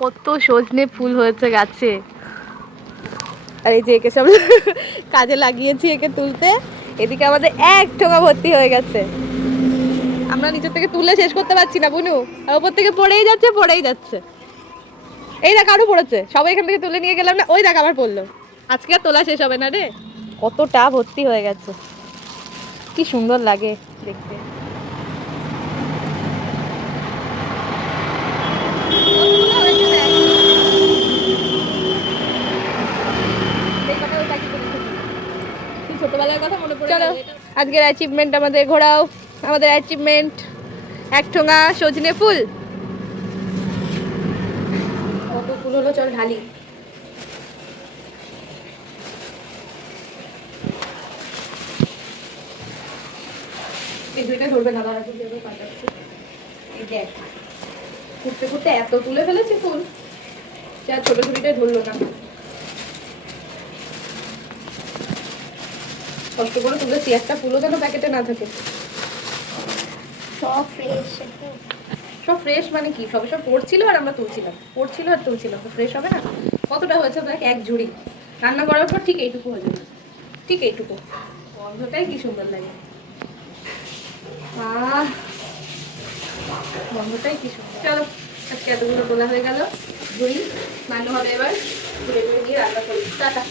কত সজনে ফুল হয়েছে গাছে। আর এই যে একে সব কাজে লাগিয়েছি একে তুলতে। এদিকে আমাদের এক ঠোঙা ভর্তি হয়ে গেছে, আমরা নিচের থেকে তুলে শেষ করতে পারছি না বুনু, আর ওপর থেকে পড়েই যাচ্ছে পড়েই যাচ্ছে। এই দেখ আরো পড়েছে, সবাই এখান থেকে তুলে নিয়ে গেলাম না, ওই দেখ আবার পড়লো। আজকে আর তোলা শেষ হবে না রে, কতটা ভর্তি হয়ে গেছে, কি সুন্দর লাগে দেখতে। ছোটবেলার কথা মনে পড়ে। চলো আজকের অ্যাচিভমেন্ট আমাদের ঘোরাও, আমাদের অ্যাচিভমেন্ট এক ঠোঙা সজনে ফুল। কত ফুল হলো, চল ঢালি। এই দুইটা ধরবে না, দাঁড়া ফুল পাঠাচ্ছি। এই দেখ ফুটতে ফুটতে এত তুলে ফেলেছি ফুল, যা ছোট ছুরিটাই ধরলো না। কষ্ট করে তুলেছি, একটা ফুলও যেন প্যাকেটে না থাকে। সব ফ্রেশ, সব ফ্রেশ মানে কি, সব সব পড়ছিল আর আমরা তুলছিলাম, পড়ছিল আর তুলছিলাম, তো ফ্রেশ হবে না? কতটা হয়েছে দেখ, এক ঝুড়ি। রান্না করার পর ঠিক এইটুকু হয়ে যাবে, ঠিক এইটুকু। গন্ধটাই কি সুন্দর লাগে, আহ গন্ধটাই কি সুন্দর। চলো আজকে এতগুলো তোলা হয়ে গেল, ধুই, স্নান হবে এবার, ধুয়ে ধুয়ে গিয়ে রান্না করি। টাটা।